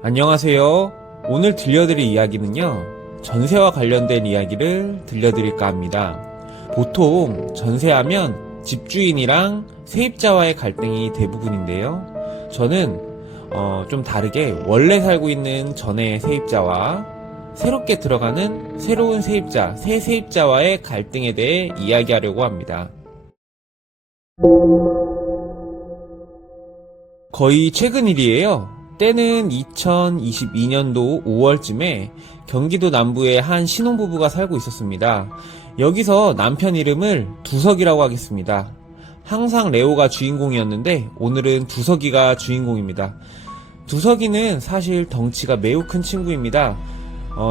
안녕하세요. 오늘 들려드릴 이야기는요, 전세와 관련된 이야기를 들려드릴까 합니다. 보통 전세하면 집주인이랑 세입자와의 갈등이 대부분인데요. 저는 좀 다르게 원래 살고 있는 전에 세입자와 새롭게 들어가는 새로운 세입자, 새 세입자와의 갈등에 대해 이야기하려고 합니다. 거의 최근 일이에요. 때는 2022년도 5월쯤에 경기도 남부에 한 신혼부부가 살고 있었습니다. 여기서 남편 이름을 두석이라고 하겠습니다. 항상 레오가 주인공이었는데 오늘은 두석이가 주인공입니다. 두석이는 사실 덩치가 매우 큰 친구입니다.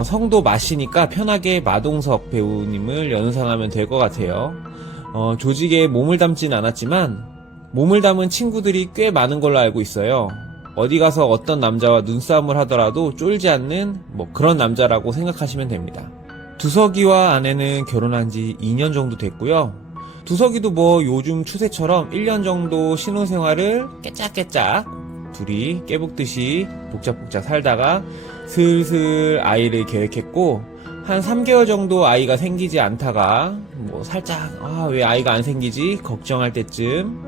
성도 마씨니까 편하게 마동석 배우님을 연상하면 될 것 같아요. 조직에 몸을 담진 않았지만 몸을 담은 친구들이 꽤 많은 걸로 알고 있어요. 어디 가서 어떤 남자와 눈싸움을 하더라도 쫄지 않는 그런 남자라고 생각하시면 됩니다. 두석이와 아내는 결혼한 지 2년 정도 됐고요. 두석이도 요즘 추세처럼 1년 정도 신혼생활을 깨짝깨짝 둘이 깨북듯이 복작복작 살다가 슬슬 아이를 계획했고, 한 3개월 정도 아이가 생기지 않다가 살짝 왜 아이가 안 생기지 걱정할 때쯤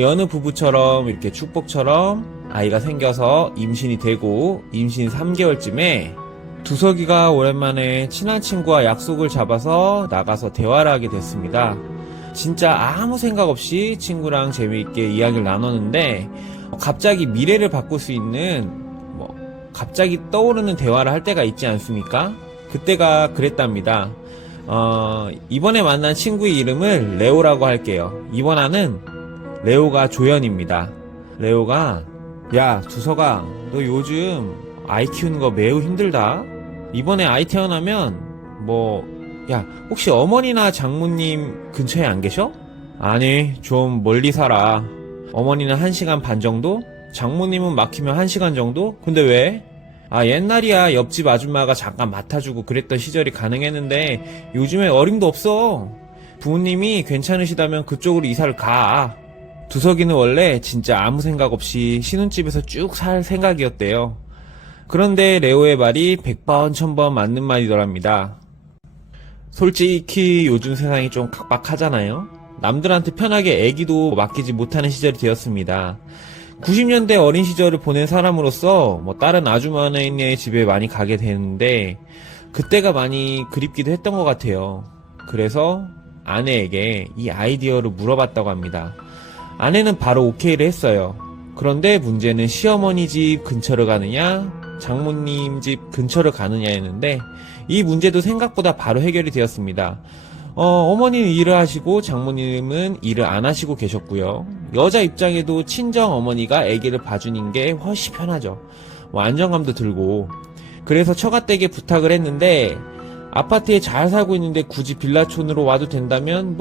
여느 부부처럼 이렇게 축복처럼 아이가 생겨서 임신이 되고, 임신 3개월쯤에 두석이가 오랜만에 친한 친구와 약속을 잡아서 나가서 대화를 하게 됐습니다. 진짜 아무 생각 없이 친구랑 재미있게 이야기를 나눴는데 갑자기 미래를 바꿀 수 있는 갑자기 떠오르는 대화를 할 때가 있지 않습니까? 그때가 그랬답니다. 이번에 만난 친구의 이름을 레오라고 할게요. 이번화는 레오가 조연입니다. 레오가, 야 두석아, 너 요즘 아이 키우는 거 매우 힘들다. 이번에 아이 태어나면 야 혹시 어머니나 장모님 근처에 안 계셔? 아니, 좀 멀리 살아. 어머니는 1시간 반 정도? 장모님은 막히면 1시간 정도? 근데 왜? 옛날이야 옆집 아줌마가 잠깐 맡아주고 그랬던 시절이 가능했는데 요즘에 어림도 없어. 부모님이 괜찮으시다면 그쪽으로 이사를 가. 두석이는 원래 진짜 아무 생각 없이 신혼집에서 쭉 살 생각이었대요. 그런데 레오의 말이 100번 1000번 맞는 말이더랍니다. 솔직히 요즘 세상이 좀 각박하잖아요. 남들한테 편하게 애기도 맡기지 못하는 시절이 되었습니다. 90년대 어린 시절을 보낸 사람으로서 다른 아주머니네 집에 많이 가게 되는데 그때가 많이 그립기도 했던 것 같아요. 그래서 아내에게 이 아이디어를 물어봤다고 합니다. 아내는 바로 오케이를 했어요. 그런데 문제는 시어머니 집 근처를 가느냐 장모님 집 근처를 가느냐였는데 이 문제도 생각보다 바로 해결이 되었습니다. 어머니는 일을 하시고 장모님은 일을 안 하시고 계셨고요. 여자 입장에도 친정 어머니가 아기를 봐주는 게 훨씬 편하죠. 안정감도 들고. 그래서 처가댁에 부탁을 했는데 아파트에 잘 살고 있는데 굳이 빌라촌으로 와도 된다면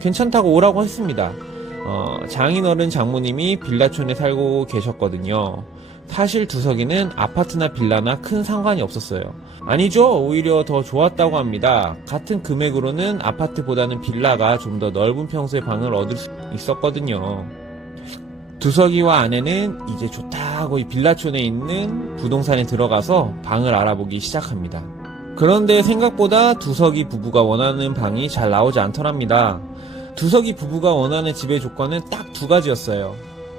괜찮다고 오라고 했습니다. 장인어른 장모님이 빌라촌에 살고 계셨거든요. 사실 두석이는 아파트나 빌라나 큰 상관이 없었어요. 아니죠, 오히려 더 좋았다고 합니다. 같은 금액으로는 아파트보다는 빌라가 좀 더 넓은 평수의 방을 얻을 수 있었거든요. 두석이와 아내는 이제 좋다고 이 빌라촌에 있는 부동산에 들어가서 방을 알아보기 시작합니다. 그런데 생각보다 두석이 부부가 원하는 방이 잘 나오지 않더랍니다. 두석이 부부가 원하는 집의 조건은 딱 2가지였어요.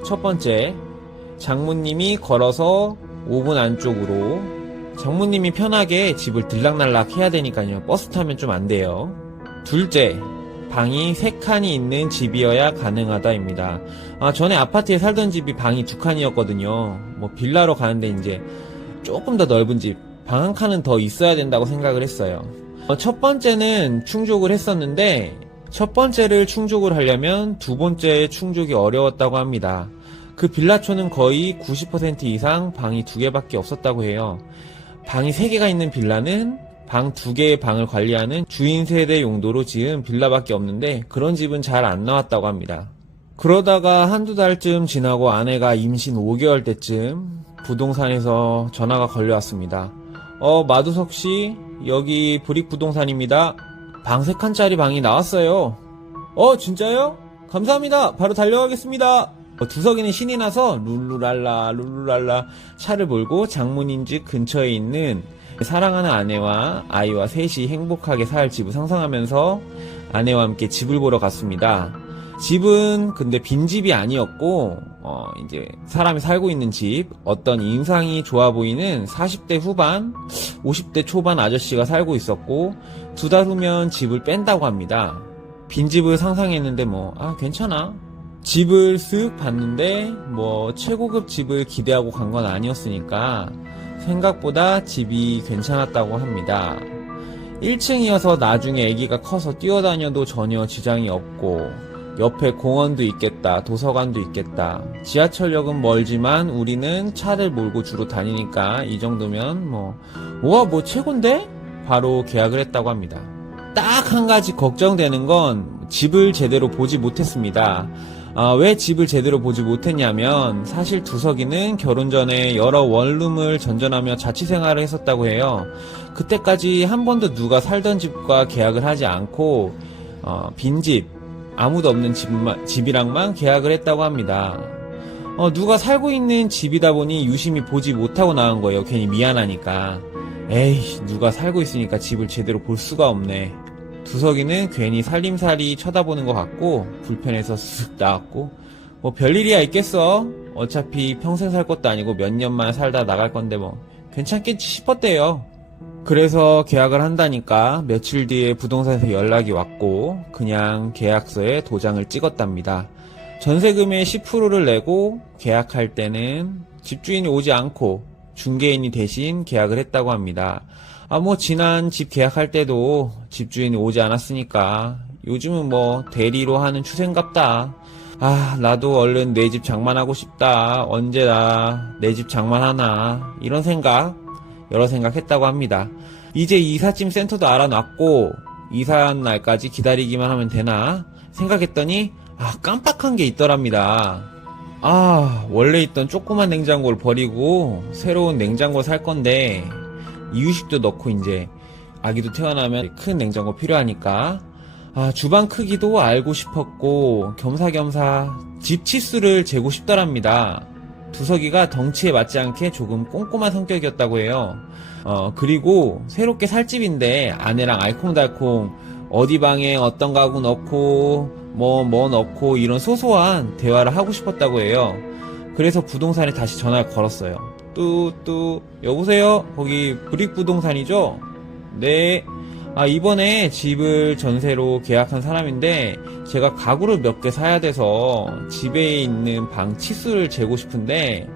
첫 번째, 장모님이 걸어서 5분 안쪽으로, 장모님이 편하게 집을 들락날락 해야 되니까요. 버스 타면 좀 안 돼요. 둘째, 방이 3칸이 있는 집이어야 가능하다입니다. 전에 아파트에 살던 집이 방이 2칸이었거든요. 빌라로 가는데 이제 조금 더 넓은 집, 방 1칸은 더 있어야 된다고 생각을 했어요. 첫 번째는 충족을 했었는데 첫 번째를 충족을 하려면 두 번째 충족이 어려웠다고 합니다. 그 빌라촌은 거의 90% 이상 방이 2개밖에 없었다고 해요. 방이 3개가 있는 빌라는 방 2개의 방을 관리하는 주인 세대 용도로 지은 빌라밖에 없는데 그런 집은 잘 안 나왔다고 합니다. 그러다가 한두 달쯤 지나고 아내가 임신 5개월 때쯤 부동산에서 전화가 걸려왔습니다. 마두석씨, 여기 브릭부동산입니다. 방 3칸짜리 방이 나왔어요. 진짜요? 감사합니다. 바로 달려가겠습니다. 두석이는 신이 나서 룰루랄라 룰루랄라 차를 몰고 장문인 집 근처에 있는 사랑하는 아내와 아이와 셋이 행복하게 살 집을 상상하면서 아내와 함께 집을 보러 갔습니다. 집은 근데 빈집이 아니었고 이제 사람이 살고 있는 집, 어떤 인상이 좋아 보이는 40대 후반, 50대 초반 아저씨가 살고 있었고 2달 후면 집을 뺀다고 합니다. 빈집을 상상했는데 괜찮아. 집을 쓱 봤는데 최고급 집을 기대하고 간 건 아니었으니까 생각보다 집이 괜찮았다고 합니다. 1층이어서 나중에 아기가 커서 뛰어다녀도 전혀 지장이 없고 옆에 공원도 있겠다, 도서관도 있겠다. 지하철역은 멀지만 우리는 차를 몰고 주로 다니니까 이 정도면 우와 최곤데? 바로 계약을 했다고 합니다. 딱 한 가지 걱정되는 건 집을 제대로 보지 못했습니다. 왜 집을 제대로 보지 못했냐면 사실 두석이는 결혼 전에 여러 원룸을 전전하며 자취생활을 했었다고 해요. 그때까지 한 번도 누가 살던 집과 계약을 하지 않고 빈집, 아무도 없는 집이랑만 계약을 했다고 합니다. 누가 살고 있는 집이다 보니 유심히 보지 못하고 나온 거예요. 괜히 미안하니까. 에이, 누가 살고 있으니까 집을 제대로 볼 수가 없네. 두석이는 괜히 살림살이 쳐다보는 것 같고 불편해서 쓱 나왔고 별일이야 있겠어. 어차피 평생 살 것도 아니고 몇 년만 살다 나갈 건데 괜찮겠지 싶었대요. 그래서 계약을 한다니까 며칠 뒤에 부동산에서 연락이 왔고 그냥 계약서에 도장을 찍었답니다. 전세금의 10%를 내고 계약할 때는 집주인이 오지 않고 중개인이 대신 계약을 했다고 합니다. 지난 집 계약할 때도 집주인이 오지 않았으니까 요즘은 대리로 하는 추세인갑다. 나도 얼른 내 집 장만하고 싶다. 언제 내 집 장만하나. 이런 여러 생각했다고 합니다. 이제 이삿짐 센터도 알아놨고 이사한 날까지 기다리기만 하면 되나 생각했더니 깜빡한 게 있더랍니다. 원래 있던 조그만 냉장고를 버리고 새로운 냉장고 살 건데 이유식도 넣고 이제 아기도 태어나면 큰 냉장고 필요하니까 주방 크기도 알고 싶었고 겸사겸사 집 치수를 재고 싶더랍니다. 두석이가 덩치에 맞지 않게 조금 꼼꼼한 성격이었다고 해요. 그리고 새롭게 살 집인데 아내랑 알콩달콩 어디 방에 어떤 가구 넣고 뭐 넣고 이런 소소한 대화를 하고 싶었다고 해요. 그래서 부동산에 다시 전화를 걸었어요. 뚜 여보세요? 거기 브릭부동산이죠? 네. 이번에 집을 전세로 계약한 사람인데 제가 가구를 몇 개 사야 돼서 집에 있는 방 치수를 재고 싶은데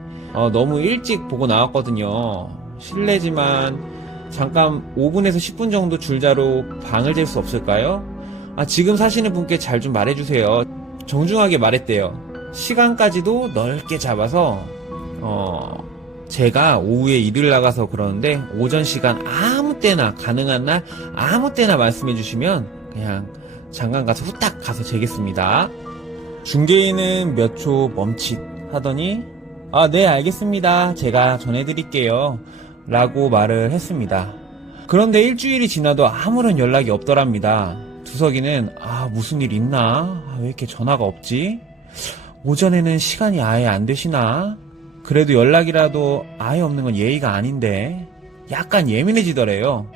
너무 일찍 보고 나왔거든요. 실례지만 잠깐 5분에서 10분 정도 줄자로 방을 잴 수 없을까요? 지금 사시는 분께 잘 좀 말해주세요. 정중하게 말했대요. 시간까지도 넓게 잡아서 제가 오후에 일을 나가서 그러는데 오전 시간 아무 때나 가능한 날 아무 때나 말씀해 주시면 그냥 잠깐 가서 후딱 가서 재겠습니다. 중개인은 몇 초 멈칫 하더니 네 알겠습니다. 제가 전해드릴게요 라고 말을 했습니다. 그런데 일주일이 지나도 아무런 연락이 없더랍니다. 두석이는 무슨 일 있나? 왜 이렇게 전화가 없지? 오전에는 시간이 아예 안 되시나? 그래도 연락이라도 아예 없는 건 예의가 아닌데 약간 예민해지더래요.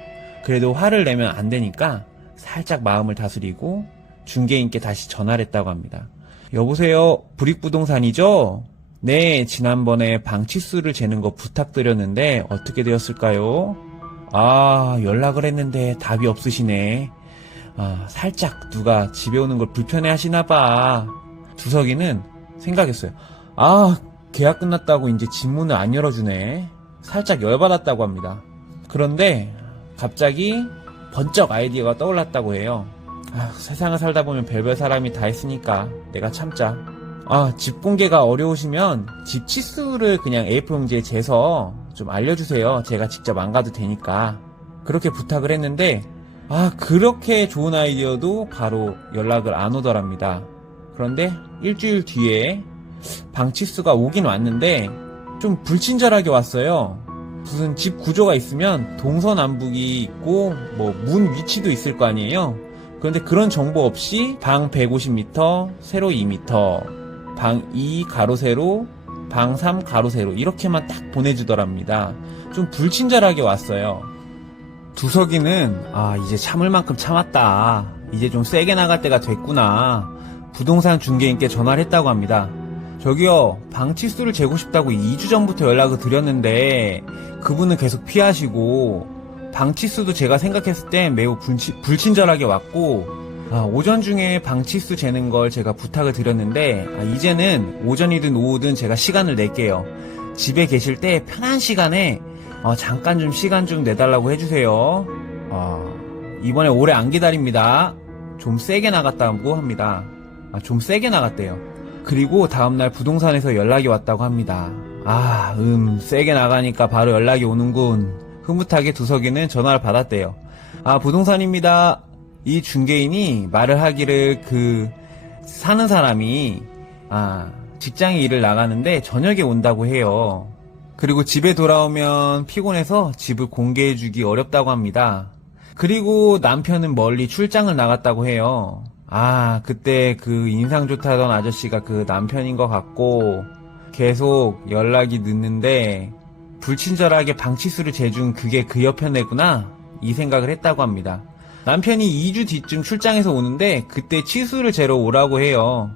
그래도 화를 내면 안 되니까 살짝 마음을 다스리고 중개인께 다시 전화를 했다고 합니다. 여보세요? 브릭부동산이죠? 네, 지난번에 방 치수를 재는 거 부탁드렸는데 어떻게 되었을까요? 연락을 했는데 답이 없으시네. 살짝 누가 집에 오는 걸 불편해 하시나 봐. 두석이는 생각했어요. 계약 끝났다고 이제 집 문을 안 열어주네. 살짝 열받았다고 합니다. 그런데 갑자기 번쩍 아이디어가 떠올랐다고 해요. 세상을 살다 보면 별별 사람이 다 있으니까 내가 참자. 집 공개가 어려우시면 집 치수를 그냥 A4 용지에 재서 좀 알려주세요. 제가 직접 안 가도 되니까. 그렇게 부탁을 했는데 그렇게 좋은 아이디어도 바로 연락을 안 오더랍니다. 그런데 일주일 뒤에 방 치수가 오긴 왔는데 좀 불친절하게 왔어요. 무슨 집 구조가 있으면 동서남북이 있고 문 위치도 있을 거 아니에요. 그런데 그런 정보 없이 방 150m, 세로 2m, 방 2 가로 세로, 방 3 가로 세로 이렇게만 딱 보내주더랍니다. 좀 불친절하게 왔어요. 두석이는 이제 참을 만큼 참았다. 이제 좀 세게 나갈 때가 됐구나. 부동산 중개인께 전화를 했다고 합니다. 저기요, 방 치수를 재고 싶다고 2주 전부터 연락을 드렸는데 그분은 계속 피하시고 방 치수도 제가 생각했을 땐 매우 불친절하게 왔고 오전 중에 방 치수 재는 걸 제가 부탁을 드렸는데 이제는 오전이든 오후든 제가 시간을 낼게요. 집에 계실 때 편한 시간에 잠깐 좀 시간 좀 내달라고 해주세요. 이번에 오래 안 기다립니다. 좀 세게 나갔다고 합니다. 좀 세게 나갔대요. 그리고 다음날 부동산에서 연락이 왔다고 합니다. 세게 나가니까 바로 연락이 오는군. 흐뭇하게 두석이는 전화를 받았대요. 부동산입니다. 이 중개인이 말을 하기를 사는 사람이 직장에 일을 나가는데 저녁에 온다고 해요. 그리고 집에 돌아오면 피곤해서 집을 공개해주기 어렵다고 합니다. 그리고 남편은 멀리 출장을 나갔다고 해요. 그때 그 인상 좋다던 아저씨가 그 남편인 것 같고 계속 연락이 늦는데 불친절하게 방치수를 재준 그게 그 여편네구나 이 생각을 했다고 합니다. 남편이 2주 뒤쯤 출장에서 오는데 그때 치수를 재러 오라고 해요.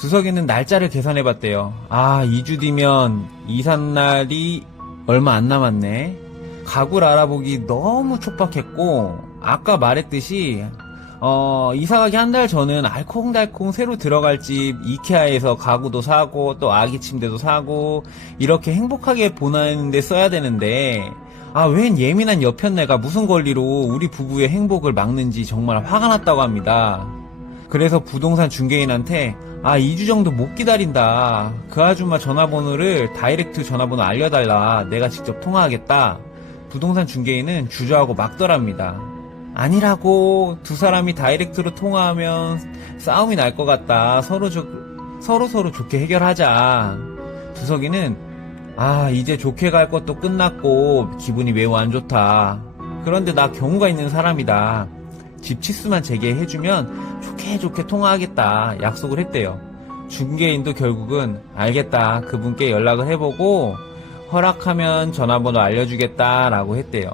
두석이는 날짜를 계산해봤대요. 2주 뒤면 이삿날이 얼마 안 남았네. 가구를 알아보기 너무 촉박했고 아까 말했듯이 이사가기 한 달 전은 알콩달콩 새로 들어갈 집 이케아에서 가구도 사고 또 아기 침대도 사고 이렇게 행복하게 보내는데 써야 되는데 웬 예민한 여편네가 무슨 권리로 우리 부부의 행복을 막는지 정말 화가 났다고 합니다. 그래서 부동산 중개인한테 2주 정도 못 기다린다. 그 아줌마 전화번호를 다이렉트 전화번호 알려달라. 내가 직접 통화하겠다. 부동산 중개인은 주저하고 막더랍니다. 아니라고, 두 사람이 다이렉트로 통화하면 싸움이 날 것 같다. 서로 좋게 해결하자. 두석이는 이제 좋게 갈 것도 끝났고 기분이 매우 안 좋다. 그런데 나 경우가 있는 사람이다. 집 치수만 재개해주면 좋게 통화하겠다 약속을 했대요. 중개인도 결국은 알겠다. 그분께 연락을 해보고 허락하면 전화번호 알려주겠다라고 했대요.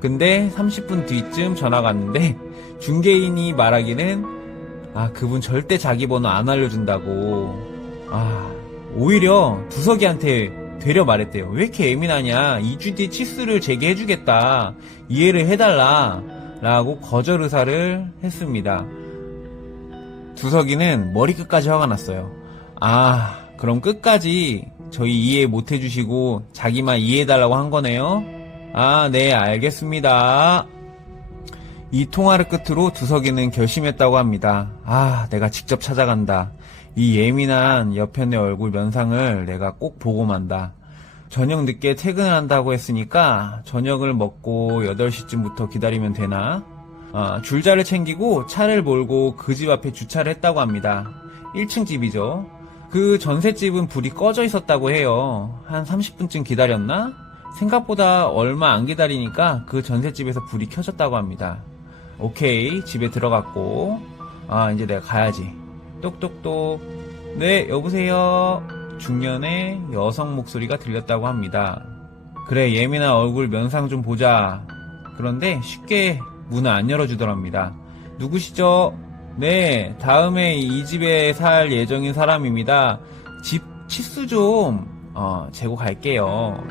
근데 30분 뒤쯤 전화가 왔는데 중개인이 말하기는 그분 절대 자기 번호 안 알려준다고. 오히려 두석이한테 되려 말했대요. 왜 이렇게 예민하냐. 2주 뒤 치수를 재개해주겠다. 이해를 해달라 라고 거절 의사를 했습니다. 두석이는 머리끝까지 화가 났어요. 그럼 끝까지 저희 이해 못 해주시고 자기만 이해해달라고 한 거네요? 네, 알겠습니다. 이 통화를 끝으로 두석이는 결심했다고 합니다. 내가 직접 찾아간다. 이 예민한 여편의 얼굴 면상을 내가 꼭 보고 만다. 저녁 늦게 퇴근을 한다고 했으니까 저녁을 먹고 8시쯤부터 기다리면 되나? 줄자를 챙기고 차를 몰고 그 집 앞에 주차를 했다고 합니다. 1층 집이죠. 그 전셋집은 불이 꺼져 있었다고 해요. 한 30분쯤 기다렸나? 생각보다 얼마 안 기다리니까 그 전셋집에서 불이 켜졌다고 합니다. 오케이, 집에 들어갔고 이제 내가 가야지. 똑똑똑. 네, 여보세요. 중년의 여성 목소리가 들렸다고 합니다. 그래, 예민한 얼굴 면상 좀 보자. 그런데 쉽게 문을 안 열어주더랍니다. 누구시죠? 네, 다음에 이 집에 살 예정인 사람입니다. 집 치수 좀 재고 갈게요.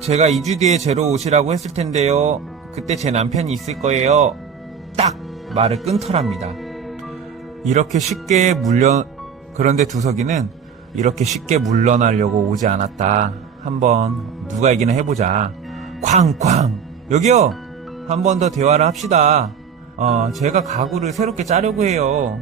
제가 2주 뒤에 재러 오시라고 했을 텐데요. 그때 제 남편이 있을 거예요. 딱 말을 끊더랍니다. 그런데 두석이는 이렇게 쉽게 물러나려고 오지 않았다. 한번 누가 이기나 해보자. 쾅쾅. 여기요. 한 번 더 대화를 합시다. 제가 가구를 새롭게 짜려고 해요.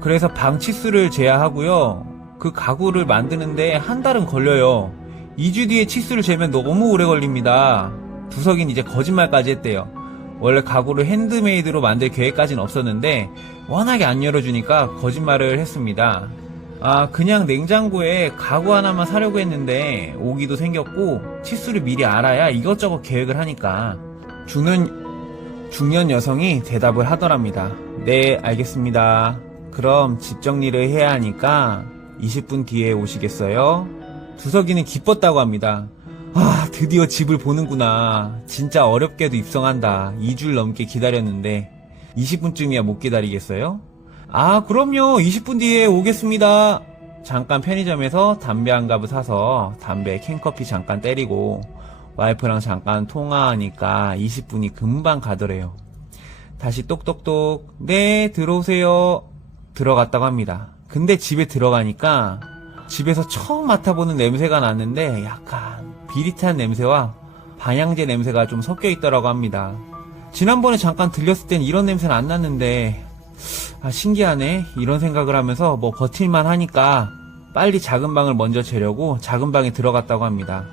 그래서 방 치수를 제하고요. 그 가구를 만드는데 한 달은 걸려요. 2주 뒤에 치수를 재면 너무 오래 걸립니다. 두석이는 이제 거짓말까지 했대요. 원래 가구를 핸드메이드로 만들 계획까지는 없었는데 워낙에 안 열어주니까 거짓말을 했습니다. 그냥 냉장고에 가구 하나만 사려고 했는데 오기도 생겼고 치수를 미리 알아야 이것저것 계획을 하니까. 중년 여성이 대답을 하더랍니다. 네, 알겠습니다. 그럼 집 정리를 해야 하니까 20분 뒤에 오시겠어요? 두석이는 기뻤다고 합니다. 아, 드디어 집을 보는구나. 진짜 어렵게도 입성한다. 2주 넘게 기다렸는데 20분쯤이야 못 기다리겠어요? 아, 그럼요. 20분 뒤에 오겠습니다. 잠깐 편의점에서 담배 한 갑을 사서 담배 캔커피 잠깐 때리고 와이프랑 잠깐 통화하니까 20분이 금방 가더래요. 다시 똑똑똑, 네, 들어오세요. 들어갔다고 합니다. 근데 집에 들어가니까 집에서 처음 맡아보는 냄새가 났는데 약간 비릿한 냄새와 방향제 냄새가 좀 섞여 있더라고 합니다. 지난번에 잠깐 들렸을 땐 이런 냄새는 안 났는데 아, 신기하네 이런 생각을 하면서 뭐 버틸만 하니까 빨리 작은 방을 먼저 재려고 작은 방에 들어갔다고 합니다.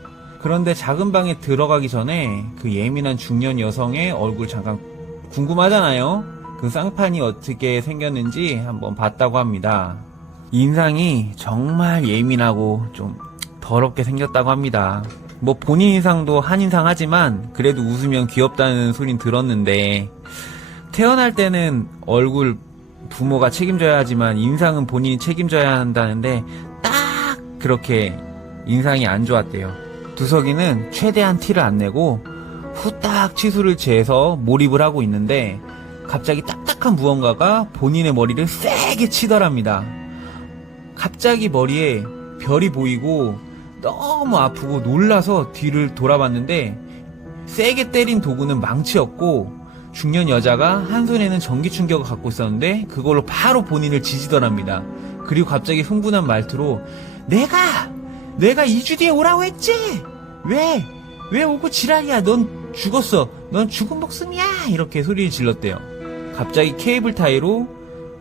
그런데 작은 방에 들어가기 전에 그 예민한 중년 여성의 얼굴 잠깐 궁금하잖아요. 그 쌍판이 어떻게 생겼는지 한번 봤다고 합니다. 인상이 정말 예민하고 좀 더럽게 생겼다고 합니다. 뭐 본인 인상도 한인상 하지만 그래도 웃으면 귀엽다는 소린 들었는데 태어날 때는 얼굴 부모가 책임져야 하지만 인상은 본인이 책임져야 한다는데 딱 그렇게 인상이 안 좋았대요. 두석이는 최대한 티를 안 내고 후딱 치수를 재서 몰입을 하고 있는데 갑자기 딱딱한 무언가가 본인의 머리를 세게 치더랍니다. 갑자기 머리에 별이 보이고 너무 아프고 놀라서 뒤를 돌아봤는데 세게 때린 도구는 망치였고 중년 여자가 한 손에는 전기 충격을 갖고 있었는데 그걸로 바로 본인을 지지더랍니다. 그리고 갑자기 흥분한 말투로 내가 2주 뒤에 오라고 했지? 왜 오고 지랄이야? 넌 죽었어. 넌 죽은 목숨이야. 이렇게 소리를 질렀대요. 갑자기 케이블 타이로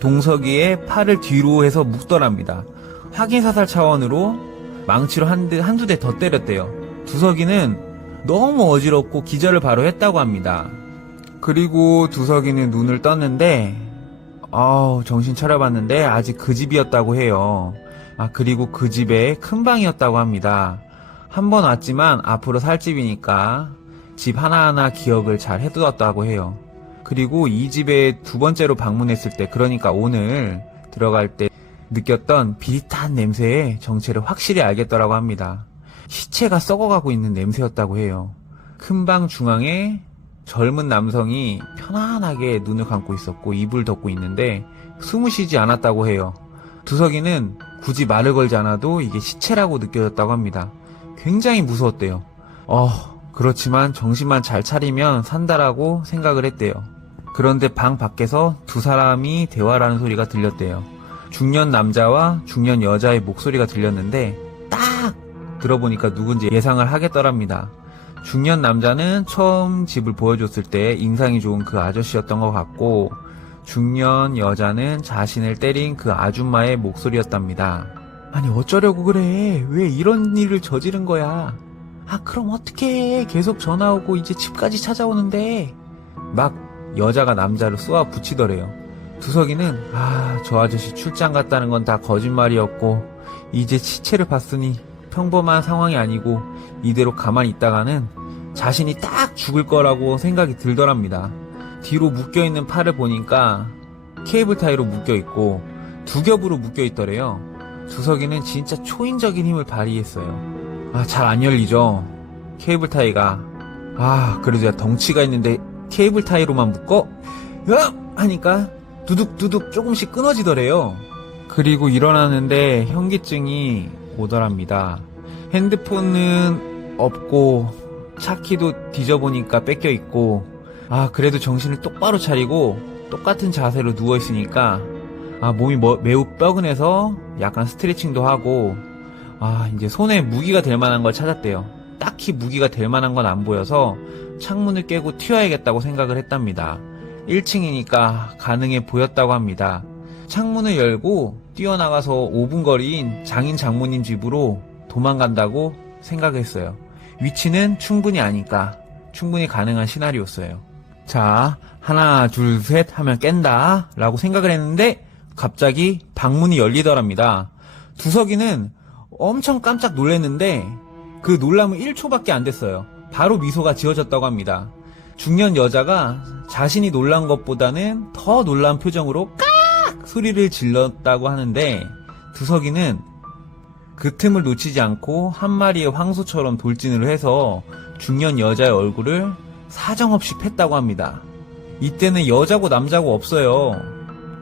동석이의 팔을 뒤로 해서 묶더랍니다. 확인사살 차원으로 망치로 한두 대 더 때렸대요. 두석이는 너무 어지럽고 기절을 바로 했다고 합니다. 그리고 두석이는 눈을 떴는데 정신 차려봤는데 아직 그 집이었다고 해요. 그리고 그 집에 큰 방이었다고 합니다. 한 번 왔지만 앞으로 살 집이니까 집 하나하나 기억을 잘 해두었다고 해요. 그리고 이 집에 두 번째로 방문했을 때, 그러니까 오늘 들어갈 때 느꼈던 비릿한 냄새의 정체를 확실히 알겠더라고 합니다. 시체가 썩어가고 있는 냄새였다고 해요. 큰 방 중앙에 젊은 남성이 편안하게 눈을 감고 있었고 이불 덮고 있는데 숨을 쉬지 않았다고 해요. 두석이는 굳이 말을 걸지 않아도 이게 시체라고 느껴졌다고 합니다. 굉장히 무서웠대요. 그렇지만 정신만 잘 차리면 산다라고 생각을 했대요. 그런데 방 밖에서 두 사람이 대화라는 소리가 들렸대요. 중년 남자와 중년 여자의 목소리가 들렸는데 딱 들어보니까 누군지 예상을 하겠더랍니다. 중년 남자는 처음 집을 보여줬을 때 인상이 좋은 그 아저씨였던 것 같고 중년 여자는 자신을 때린 그 아줌마의 목소리였답니다. 아니 어쩌려고 그래? 왜 이런 일을 저지른 거야? 그럼 어떡해? 계속 전화 오고 이제 집까지 찾아오는데 막 여자가 남자를 쏘아 붙이더래요. 두석이는 저 아저씨 출장 갔다는 건 다 거짓말이었고 이제 시체를 봤으니 평범한 상황이 아니고 이대로 가만히 있다가는 자신이 딱 죽을 거라고 생각이 들더랍니다. 뒤로 묶여있는 팔을 보니까 케이블 타이로 묶여있고 두 겹으로 묶여있더래요. 두석이는 진짜 초인적인 힘을 발휘했어요. 잘 안 열리죠. 케이블 타이가. 그래도 야 덩치가 있는데 케이블 타이로만 묶어? 하니까 두둑두둑 조금씩 끊어지더래요. 그리고 일어나는데 현기증이 오더랍니다. 핸드폰은 없고 차키도 뒤져보니까 뺏겨있고 그래도 정신을 똑바로 차리고 똑같은 자세로 누워있으니까 몸이 매우 뻐근해서 약간 스트레칭도 하고 이제 손에 무기가 될 만한 걸 찾았대요. 딱히 무기가 될 만한 건 안 보여서 창문을 깨고 튀어야겠다고 생각을 했답니다. 1층이니까 가능해 보였다고 합니다. 창문을 열고 뛰어나가서 5분 거리인 장인 장모님 집으로 도망간다고 생각했어요. 위치는 충분히 아니까 충분히 가능한 시나리오였어요. 자, 하나 둘 셋 하면 깬다 라고 생각을 했는데 갑자기 방문이 열리더랍니다. 두석이는 엄청 깜짝 놀랐는데 그 놀람은 1초밖에 안 됐어요. 바로 미소가 지어졌다고 합니다. 중년 여자가 자신이 놀란 것보다는 더 놀란 표정으로 깍! 소리를 질렀다고 하는데 두석이는 그 틈을 놓치지 않고 한 마리의 황소처럼 돌진을 해서 중년 여자의 얼굴을 사정없이 팼다고 합니다. 이때는 여자고 남자고 없어요.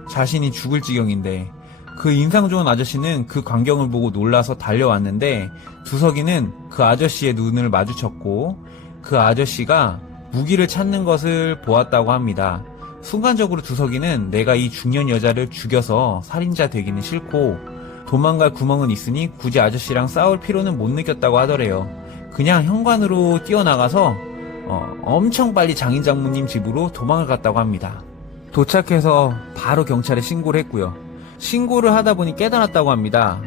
자신이 죽을 지경인데 그 인상 좋은 아저씨는 그 광경을 보고 놀라서 달려왔는데 두석이는 그 아저씨의 눈을 마주쳤고 그 아저씨가 무기를 찾는 것을 보았다고 합니다. 순간적으로 두석이는 내가 이 중년 여자를 죽여서 살인자 되기는 싫고 도망갈 구멍은 있으니 굳이 아저씨랑 싸울 필요는 못 느꼈다고 하더래요. 그냥 현관으로 뛰어나가서 엄청 빨리 장인 장모님 집으로 도망을 갔다고 합니다. 도착해서 바로 경찰에 신고를 했고요. 신고를 하다 보니 깨달았다고 합니다.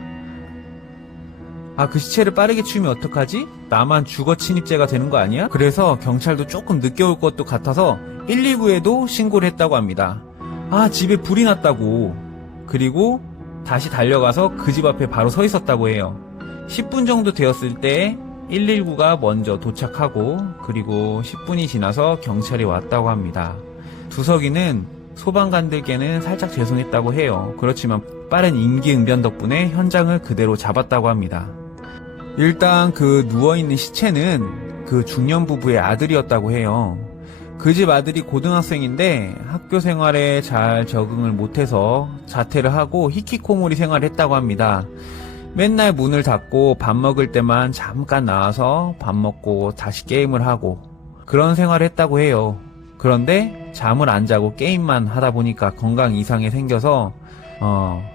아, 그 시체를 빠르게 치우면 어떡하지? 나만 주거 침입죄가 되는 거 아니야? 그래서 경찰도 조금 늦게 올 것도 같아서 119에도 신고를 했다고 합니다. 아, 집에 불이 났다고. 그리고 다시 달려가서 그 집 앞에 바로 서 있었다고 해요. 10분 정도 되었을 때 119가 먼저 도착하고 그리고 10분이 지나서 경찰이 왔다고 합니다. 두석이는 소방관들께는 살짝 죄송했다고 해요. 그렇지만 빠른 임기응변 덕분에 현장을 그대로 잡았다고 합니다. 일단 그 누워있는 시체는 그 중년 부부의 아들이었다고 해요. 그 집 아들이 고등학생인데 학교 생활에 잘 적응을 못해서 자퇴를 하고 히키코모리 생활을 했다고 합니다. 맨날 문을 닫고 밥 먹을 때만 잠깐 나와서 밥 먹고 다시 게임을 하고 그런 생활을 했다고 해요. 그런데 잠을 안 자고 게임만 하다 보니까 건강 이상이 생겨서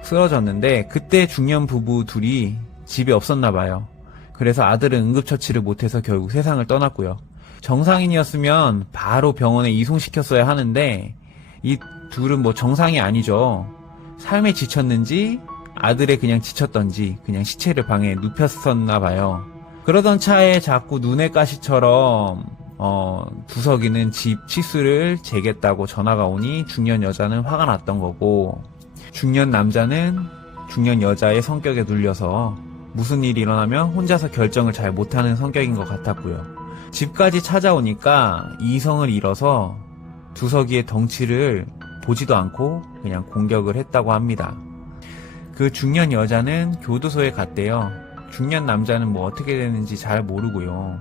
쓰러졌는데 그때 중년 부부 둘이 집에 없었나 봐요. 그래서 아들은 응급처치를 못해서 결국 세상을 떠났고요. 정상인이었으면 바로 병원에 이송시켰어야 하는데 이 둘은 뭐 정상이 아니죠. 삶에 지쳤는지 아들에 그냥 지쳤던지 그냥 시체를 방에 눕혔었나 봐요. 그러던 차에 자꾸 눈의 가시처럼 두석이는 집 치수를 재겠다고 전화가 오니 중년 여자는 화가 났던 거고 중년 남자는 중년 여자의 성격에 눌려서 무슨 일이 일어나면 혼자서 결정을 잘 못하는 성격인 것 같았고요. 집까지 찾아오니까 이성을 잃어서 두석이의 덩치를 보지도 않고 그냥 공격을 했다고 합니다. 그 중년 여자는 교도소에 갔대요. 중년 남자는 뭐 어떻게 되는지 잘 모르고요.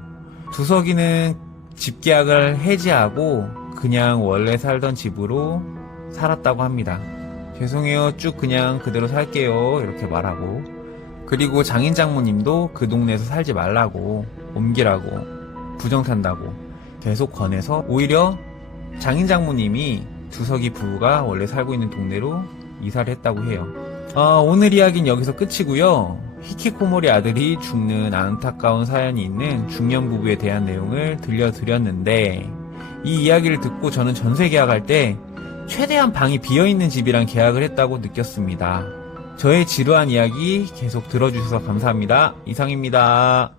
두석이는 집계약을 해지하고 그냥 원래 살던 집으로 살았다고 합니다. 죄송해요, 쭉 그냥 그대로 살게요 이렇게 말하고 그리고 장인 장모님도 그 동네에서 살지 말라고 옮기라고 부정탄다고 계속 권해서 오히려 장인 장모님이 두석이 부부가 원래 살고 있는 동네로 이사를 했다고 해요. 오늘 이야기는 여기서 끝이고요. 히키코모리 아들이 죽는 안타까운 사연이 있는 중년 부부에 대한 내용을 들려드렸는데 이 이야기를 듣고 저는 전세 계약할 때 최대한 방이 비어있는 집이랑 계약을 했다고 느꼈습니다. 저의 지루한 이야기 계속 들어주셔서 감사합니다. 이상입니다.